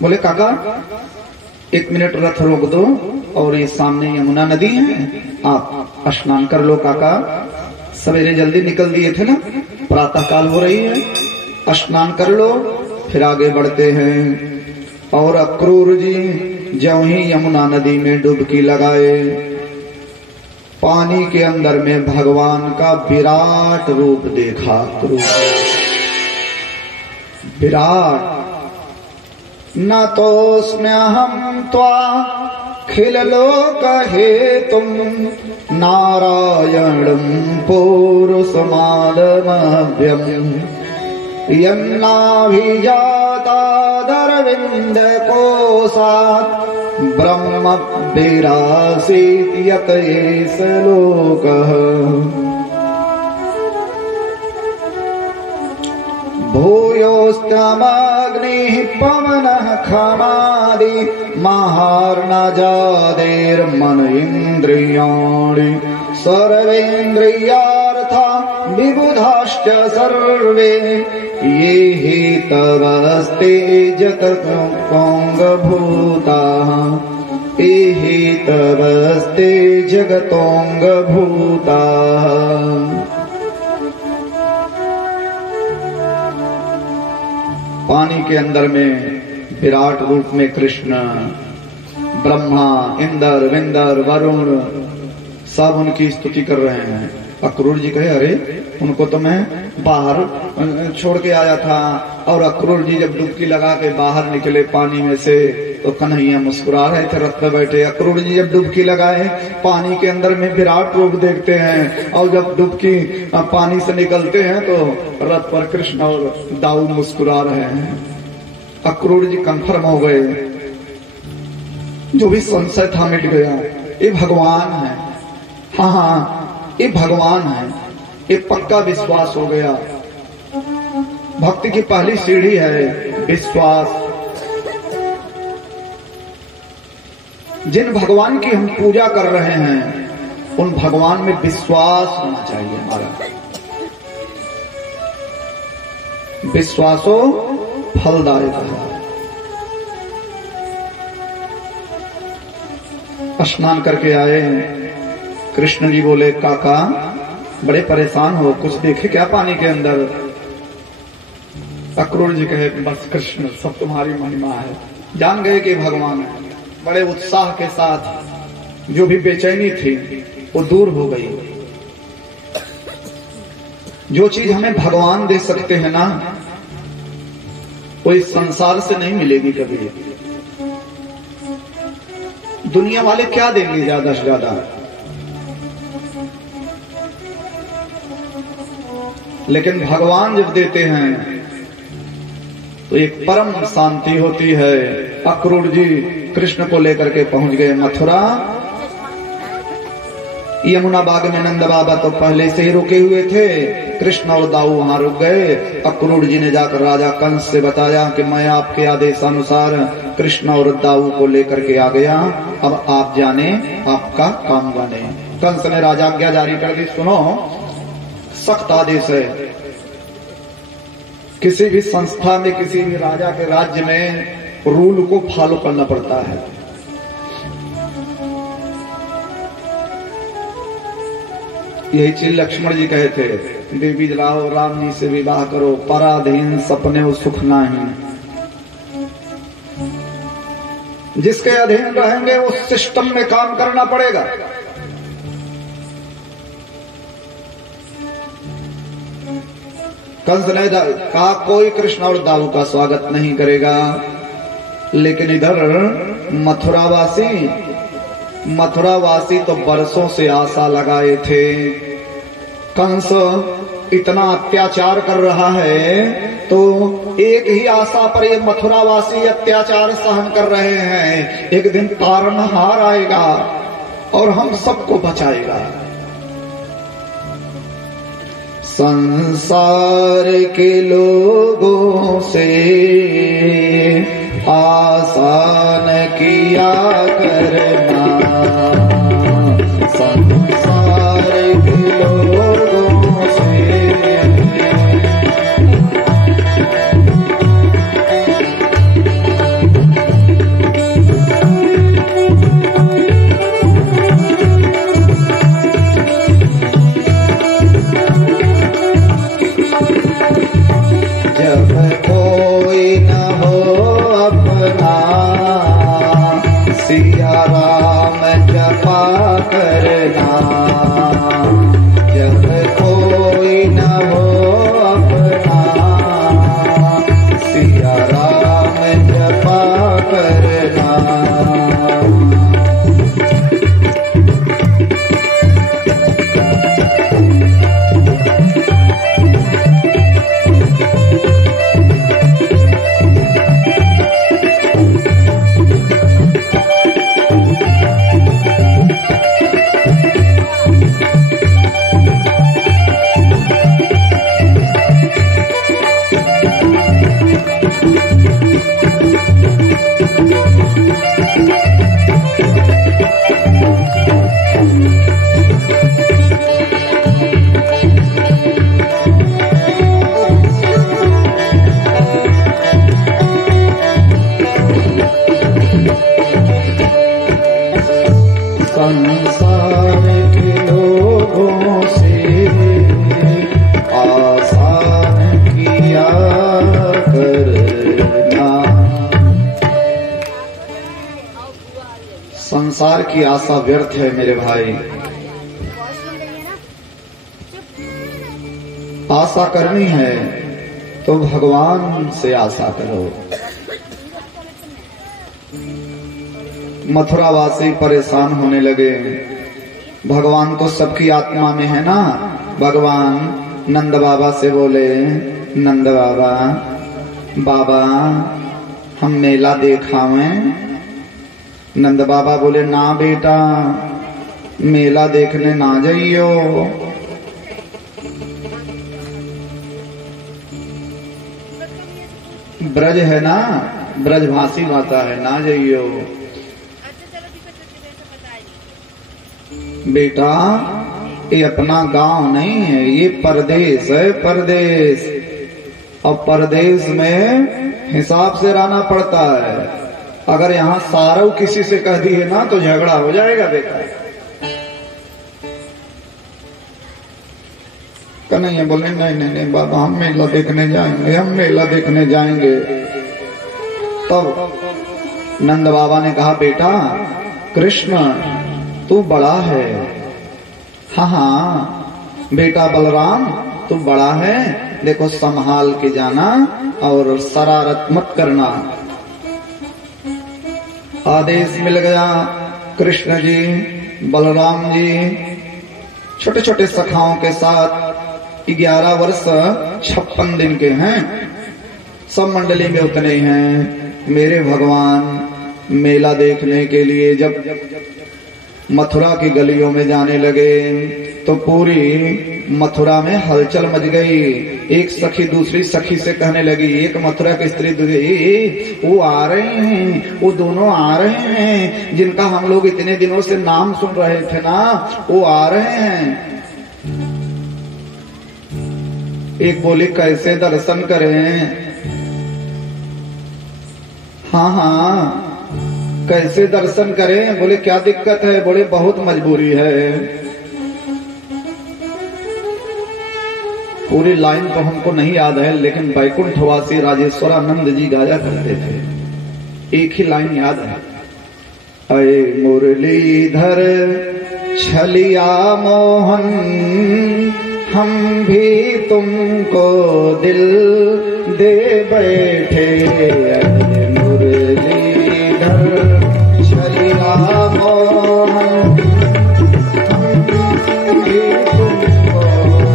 बोले काका 1 मिनट रथ रोक दो और ये सामने यमुना नदी है, आप स्नान कर लो काका। सवेरे जल्दी निकल दिए थे ना, प्रातः काल हो रही है, स्नान कर लो फिर आगे बढ़ते हैं। और अक्रूर जी ज्यों ही यमुना नदी में डुबकी लगाए, पानी के अंदर में भगवान का विराट रूप देखा। विराट न तोस्म्यहं त्वा खिललोक हेतुं नारायणं पुरुषमादमव्यम् यन्नाभिजातादरविन्दकोशात् ब्रह्म विरासीत् यत एष लोकः। भूयोस्तमग्निः पवनः खमादि महार्णजादेर्मन इन्द्रियाणि सर्वेन्द्रियार्था विबुधाश्च सर्वे ये हि तवस्ते जगतोऽङ्गभूताः ये हि तवस्ते जगतोऽङ्गभूताः। पानी के अंदर में विराट रूप में कृष्ण, ब्रह्मा, इंद्र, विंदर, वरुण सब उनकी स्तुति कर रहे हैं। अक्रूर जी कहे अरे उनको तो मैं बाहर छोड़ के आया था। और अक्रूर जी जब डुबकी लगा के बाहर निकले पानी में से तो कन्हैया मुस्कुरा रहे थे रथ पे बैठे। अक्रूर जी जब डुबकी लगाए पानी के अंदर में विराट रूप देखते हैं, और जब डुबकी पानी से निकलते हैं तो रथ पर कृष्ण और दाऊ मुस्कुरा रहे हैं। अक्रूर जी कंफर्म हो गए, जो भी संशय था मिट गया। ये भगवान है, हाँ हाँ ये भगवान है, ये पक्का विश्वास हो गया। भक्ति की पहली सीढ़ी है विश्वास। जिन भगवान की हम पूजा कर रहे हैं उन भगवान में विश्वास होना चाहिए हमारा। विश्वासो फलदायक है। स्नान करके आए, कृष्ण जी बोले काका बड़े परेशान हो, कुछ देखे क्या पानी के अंदर? अक्रूर जी कहे बस कृष्ण सब तुम्हारी महिमा है। जान गए कि भगवान है। बड़े उत्साह के साथ जो भी बेचैनी थी वो दूर हो गई। जो चीज हमें भगवान दे सकते हैं ना, वो इस संसार से नहीं मिलेगी कभी। दुनिया वाले क्या देंगे ज्यादा से ज्यादा, लेकिन भगवान जब देते हैं तो एक परम शांति होती है। अक्रूर जी कृष्ण को लेकर के पहुंच गए मथुरा। यमुना बाग में नंद बाबा तो पहले से ही रुके हुए थे, कृष्ण और दाऊ वहां रुक गए। अक्रूर जी ने जाकर राजा कंस से बताया कि मैं आपके आदेशानुसार कृष्ण और दाऊ को लेकर के आ गया, अब आप जाने आपका काम बने। कंस ने राजाज्ञा जारी कर दी, सुनो सख्त आदेश है, किसी भी संस्था में किसी भी राजा के राज्य में रूल को फॉलो करना पड़ता है। यही चीज लक्ष्मण जी कहे थे, देवी जलाओ राम जी से विवाह करो, पराधीन सपने हो सुख नहीं। जिसके अधीन रहेंगे उस सिस्टम में काम करना पड़ेगा। कंस ने कहा कोई कृष्ण और दाऊ का स्वागत नहीं करेगा, लेकिन इधर मथुरावासी तो बरसों से आशा लगाए थे। कंस इतना अत्याचार कर रहा है तो एक ही आशा पर ये मथुरावासी अत्याचार सहन कर रहे हैं। एक दिन तारनहार आएगा और हम सबको बचाएगा। संसार के लोगों से आसान किया करना, संसार के लोगों से नाम जपा करना। संसार के लोगों से आसान किया करना। संसार की आशा व्यर्थ है मेरे भाई। आशा करनी है तो भगवान से आशा करो। मथुरावासी परेशान होने लगे। भगवान तो सबकी आत्मा में है ना। भगवान नंद बाबा से बोले, नंद बाबा, बाबा हम मेला देखावें। नंद बाबा बोले, ना बेटा मेला देखने ना जाइयो। ब्रज है ना, ब्रजभाषी माता है, ना जाइयो। बेटा ये अपना गांव नहीं है, ये परदेश है, परदेश। और परदेश में हिसाब से रहना पड़ता है। अगर यहाँ सारव किसी से कह दिए ना तो झगड़ा हो जाएगा बेटा। कन्हैया बोले, नहीं नहीं नहीं बाबा हम मेला देखने जाएंगे, हम मेला देखने जाएंगे। तब नंद बाबा ने कहा, बेटा कृष्ण तू बड़ा है। हाँ हाँ बेटा बलराम तू बड़ा है, देखो संभाल के जाना और शरारत मत करना। आदेश मिल गया। कृष्ण जी बलराम जी छोटे छोटे सखाओं के साथ 11 वर्ष 56 दिन के हैं। सब मंडली में उतने हैं। मेरे भगवान मेला देखने के लिए जब मथुरा की गलियों में जाने लगे तो पूरी मथुरा में हलचल मच गई। एक सखी दूसरी सखी से कहने लगी, एक मथुरा की स्त्री दूसरी, वो आ रहे हैं, वो दोनों आ रहे हैं जिनका हम लोग इतने दिनों से नाम सुन रहे थे ना, वो आ रहे हैं। एक बोली, कैसे दर्शन करें? हाँ हाँ कैसे दर्शन करें? बोले क्या दिक्कत है? बोले बहुत मजबूरी है। पूरी लाइन तो हमको नहीं याद है, लेकिन वैकुंठवासी राजेश्वरानंद जी गाया करते थे। एक ही लाइन याद है, अये मुरलीधर छलिया मोहन, हम भी तुमको दिल दे बैठे। अये मुरलीधर छलिया मोहन, हम भी तुमको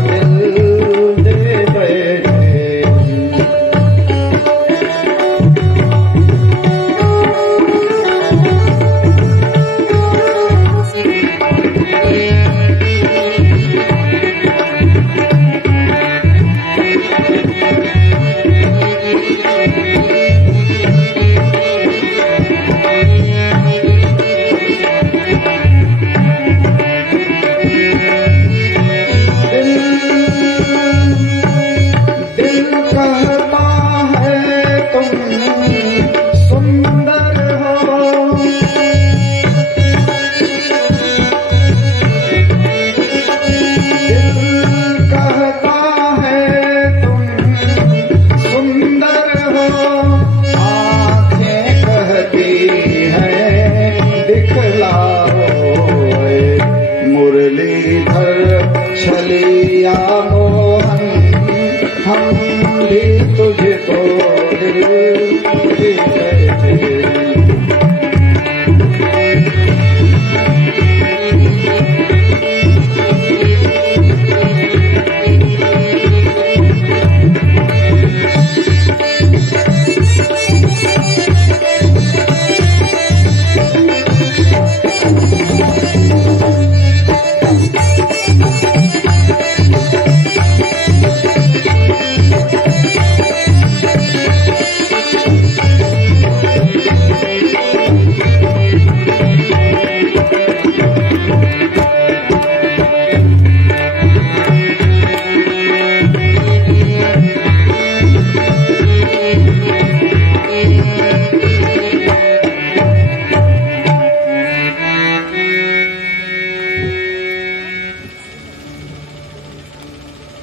दिल दे बैठे।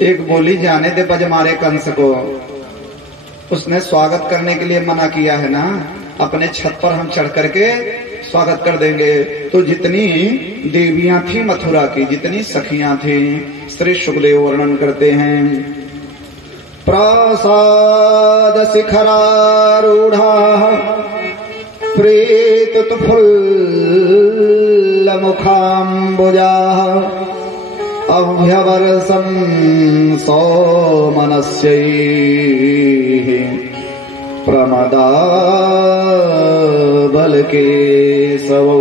एक बोली जाने दे बजमारे कंस को, उसने स्वागत करने के लिए मना किया है ना, अपने छत पर हम चढ़ करके स्वागत कर देंगे। तो जितनी देवियां थी मथुरा की, जितनी सखियां थी, श्री सुखदेव वर्णन करते हैं। प्रासाद शिखरारूढ़ा प्रेतुतफुल्लमुखाम्बुजा अभ्यवर्षं सौमनस्यैः प्रमदाबलकेशवौ।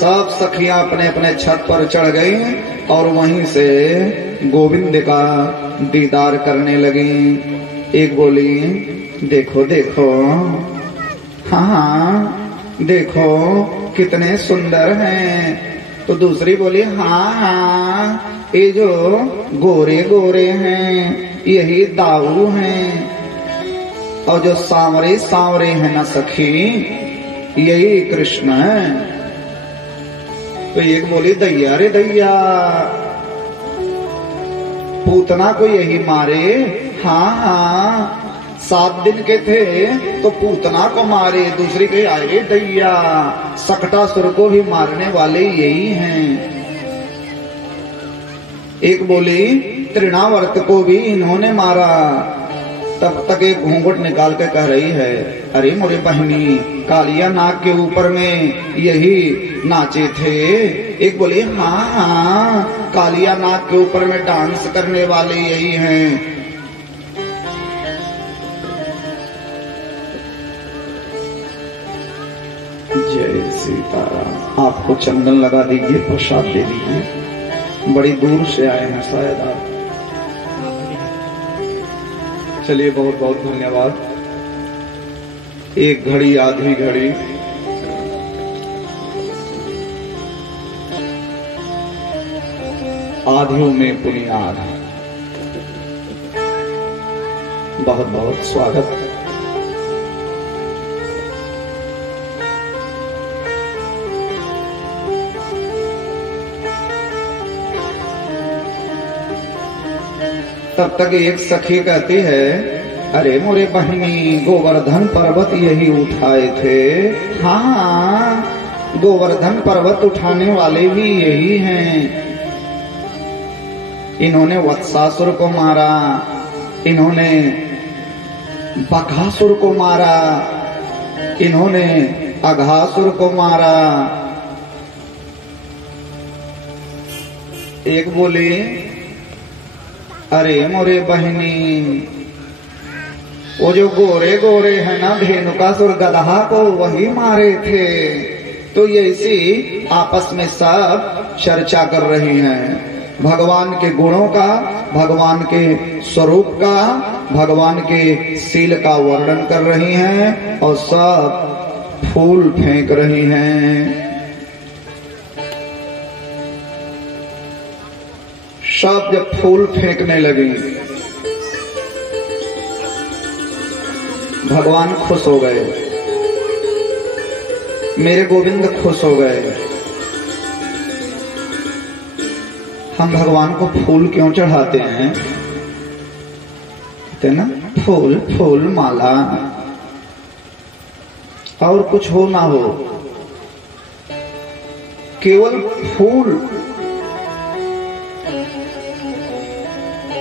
सब सखियां अपने अपने छत पर चढ़ गई और वहीं से गोविंद का दीदार करने लगी। एक बोली देखो देखो, हाँ देखो कितने सुंदर हैं। तो दूसरी बोली हाँ हाँ, ये जो गोरे गोरे हैं यही दाऊ हैं, और जो सांवरे सांवरे हैं ना सखी, यही कृष्ण है। तो एक बोली दैया रे दैया, पूतना को यही मारे। हाँ हाँ, 7 दिन के थे तो पूतना को मारे। दूसरी कही अरे दैया, सकटासुर को भी मारने वाले यही हैं। एक बोली तृणावर्त को भी इन्होंने मारा। तब तक एक घूंघट निकाल के कह रही है अरे मोरे बहनी, कालिया नाग के ऊपर में यही नाचे थे। एक बोली हाँ हाँ, कालिया नाग के ऊपर में डांस करने वाले यही हैं। जय सीताराम। आपको चंदन लगा दीजिए, प्रसाद दे दीजिए। बड़ी दूर से आए हैं शायद आप। चलिए बहुत बहुत धन्यवाद। एक घड़ी आधी घड़ी आधियों में पुनियाद। बहुत बहुत स्वागत। तब तक एक सखी कहती है अरे मोरे बहनी, गोवर्धन पर्वत यही उठाए थे। हाँ, गोवर्धन पर्वत उठाने वाले भी यही हैं। इन्होंने वत्सासुर को मारा, इन्होंने बकासुर को मारा, इन्होंने अघासुर को मारा। एक बोली अरे मोरे बहनी, वो जो गोरे गोरे है ना धेनुकासुर, गदहा को वही मारे थे। तो ये इसी आपस में सब चर्चा कर रही हैं, भगवान के गुणों का, भगवान के स्वरूप का, भगवान के शील का वर्णन कर रही हैं और सब फूल फेंक रही हैं। सब जब फूल फेंकने लगी, भगवान खुश हो गए, मेरे गोविंद खुश हो गए। हम भगवान को फूल क्यों चढ़ाते हैं? कहते ना, फूल फूल माला, और कुछ हो ना हो, केवल फूल।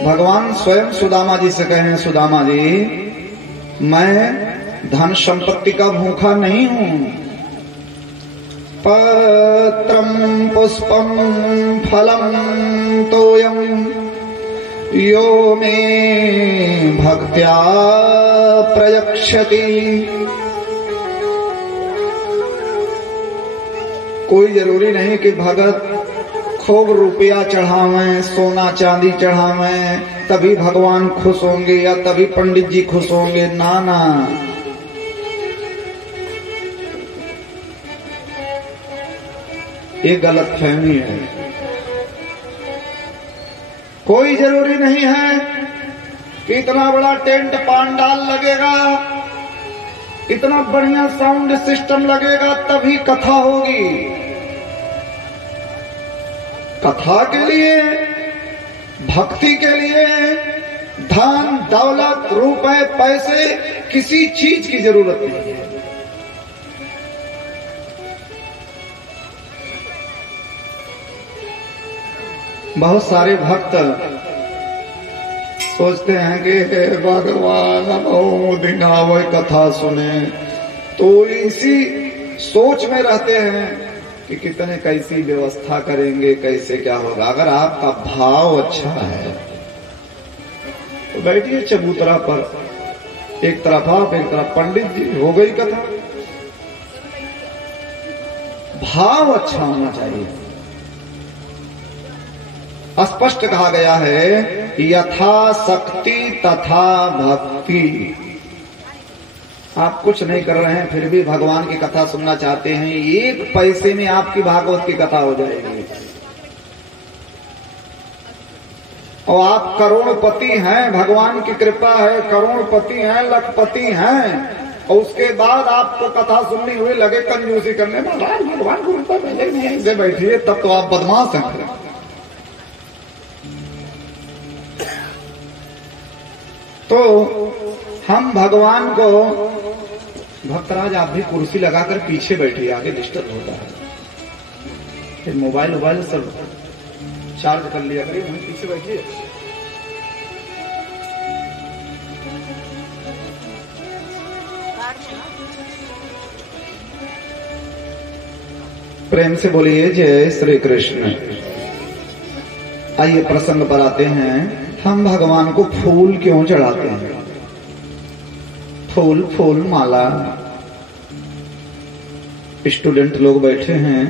भगवान स्वयं सुदामा जी से कहे, सुदामा जी मैं धन संपत्ति का भूखा नहीं हूं। पत्रम पुष्पम फलम तोयम यो मे भक्त्या प्रयक्षति। कोई जरूरी नहीं कि भगत खूब रुपया चढ़ावें, सोना चांदी चढ़ावें तभी भगवान खुश होंगे या तभी पंडित जी खुश होंगे। ना ना, ये गलत फहमी है। कोई जरूरी नहीं है कि इतना बड़ा टेंट पांडाल लगेगा, इतना बढ़िया साउंड सिस्टम लगेगा तभी कथा होगी। कथा के लिए, भक्ति के लिए धन दौलत रुपए पैसे किसी चीज की जरूरत नहीं है। बहुत सारे भक्त सोचते हैं कि भगवान दिन आवे कथा सुने, तो इसी सोच में रहते हैं कि कितने कैसी व्यवस्था करेंगे, कैसे क्या होगा। अगर आपका भाव अच्छा है तो बैठिए चबूतरा पर, एक तरफ आप एक तरफ पंडित जी, हो गई कथा। भाव अच्छा होना चाहिए। स्पष्ट कहा गया है यथा शक्ति तथा भक्ति। आप कुछ नहीं कर रहे हैं फिर भी भगवान की कथा सुनना चाहते हैं, एक पैसे में आपकी भागवत की कथा हो जाएगी। और आप करोड़पति हैं, भगवान की कृपा है, करोड़पति हैं, लखपति हैं, और उसके बाद आपको कथा सुननी हुई लगे कंजूसी करने, महाराज भगवान को रुपया पहले नहीं ऐसे बैठिए, तब तो आप बदमाश हैं। तो हम भगवान को, भक्तराज आप भी कुर्सी लगाकर पीछे बैठिए, आगे डिस्टर्ब होता है, फिर मोबाइल सब चार्ज कर लिया करिए, वहीं पीछे बैठिए। प्रेम से बोलिए जय श्री कृष्ण। आइए प्रसंग पर आते हैं। हम भगवान को फूल क्यों चढ़ाते हैं? फूल माला। स्टूडेंट लोग बैठे हैं,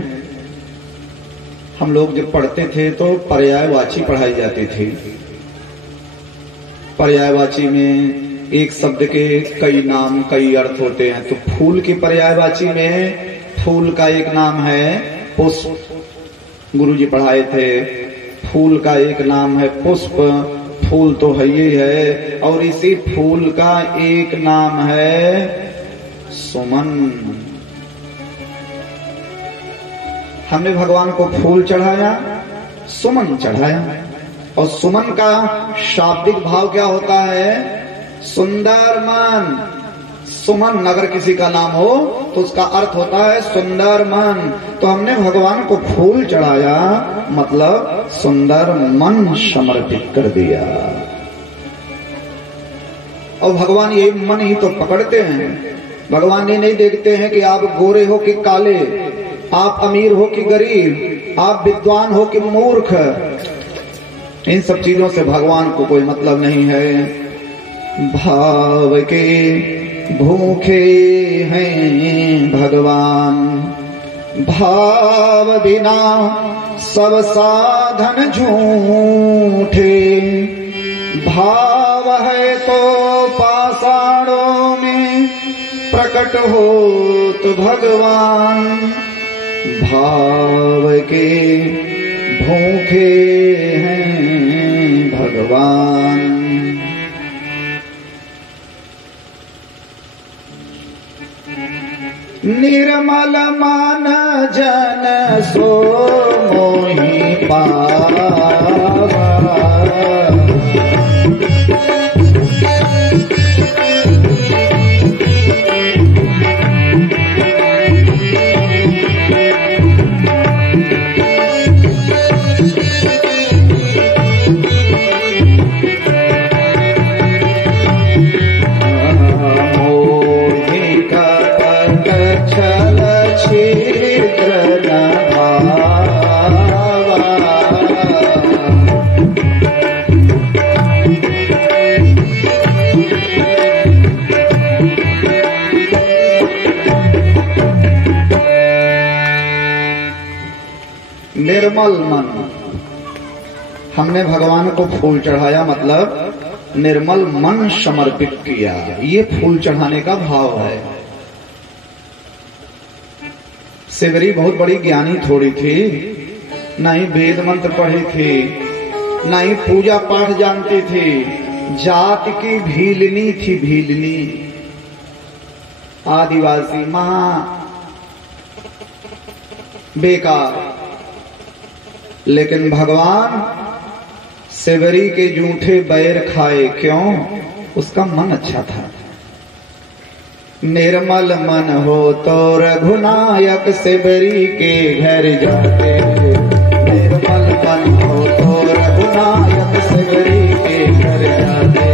हम लोग जब पढ़ते थे तो पर्यायवाची पढ़ाई जाती थी। पर्यायवाची में एक शब्द के कई नाम कई अर्थ होते हैं, तो फूल की पर्यायवाची में फूल का एक नाम है पुष्प, गुरुजी पढ़ाए थे। फूल का एक नाम है पुष्प, फूल तो है ही है, और इसी फूल का एक नाम है सुमन। हमने भगवान को फूल चढ़ाया, सुमन चढ़ाया, और सुमन का शाब्दिक भाव क्या होता है? सुंदर मन। सुमन अगर किसी का नाम हो तो उसका अर्थ होता है सुंदर मन। तो हमने भगवान को फूल चढ़ाया, मतलब सुंदर मन समर्पित कर दिया। और भगवान ये मन ही तो पकड़ते हैं। भगवान ये नहीं देखते हैं कि आप गोरे हो कि काले, आप अमीर हो कि गरीब, आप विद्वान हो कि मूर्ख। इन सब चीजों से भगवान को कोई मतलब नहीं है। भाव के भूखे हैं भगवान, भाव बिना सब साधन झूठे। भाव है तो पाषाणों में प्रकट हो तो भगवान। भाव के भूखे हैं भगवान। निर्मल मान जन सो मोहि पावा। निर्मल मन। हमने भगवान को फूल चढ़ाया, मतलब निर्मल मन समर्पित किया। ये फूल चढ़ाने का भाव है। सिवरी बहुत बड़ी ज्ञानी थोड़ी थी, न ही वेद मंत्र पढ़ी थी, न ही पूजा पाठ जानती थी। जात की भीलनी थी, भीलनी। आदिवासी महा बेकार। लेकिन भगवान सेवरी के जूठे बैर खाए, क्यों? उसका मन अच्छा था। निर्मल मन हो तो रघुनायक सेवरी के घर जाते, निर्मल मन हो तो रघुनायक सेवरी के घर जाते।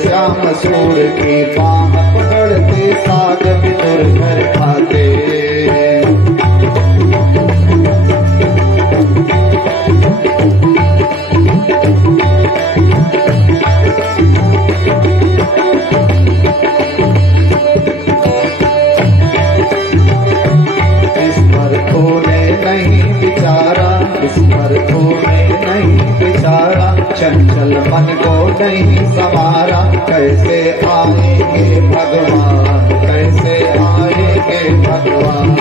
श्याम सूर की बाह पकड़ते साग विदुर घर खाते। इस पर तूने नहीं विचारा, इस पर तूने नहीं विचारा, चंचल मन को नहीं संवारा। कैसे आएंगे भगवान, कैसे आएंगे भगवान।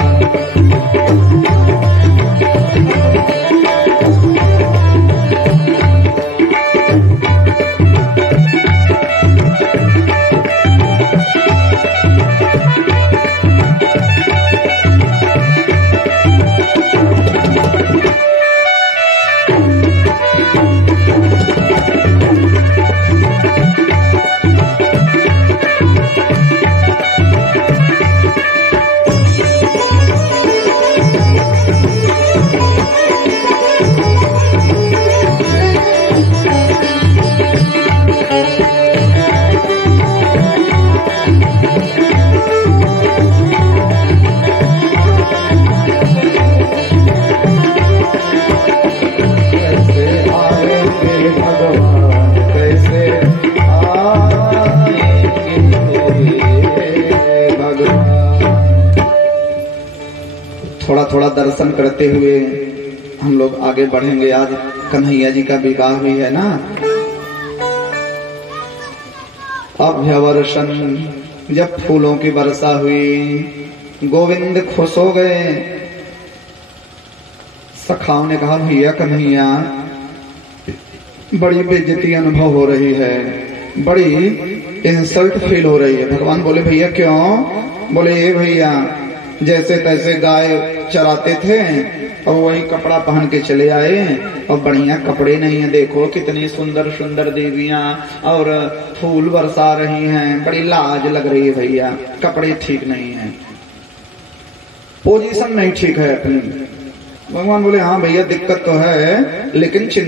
थोड़ा थोड़ा दर्शन करते हुए हम लोग आगे बढ़ेंगे। आज कन्हैया जी का विवाह भी है ना। अभ्यवर्षण, जब फूलों की वर्षा हुई, गोविंद खुश हो गए। सखाओं ने कहा, भैया कन्हैया बड़ी बेइज्जती अनुभव हो रही है, बड़ी इंसल्ट फील हो रही है। भगवान बोले, भैया क्यों? बोले, ये भैया जैसे तैसे गाय चराते थे और वही कपड़ा पहन के चले आए और बढ़िया कपड़े नहीं है। देखो कितनी सुंदर सुंदर देवियां और फूल बरसा रही हैं, बड़ी लाज लग रही है भैया, कपड़े ठीक नहीं है, पोजीशन नहीं ठीक है अपनी। भगवान बोले, हाँ भैया दिक्कत तो है, लेकिन चिंता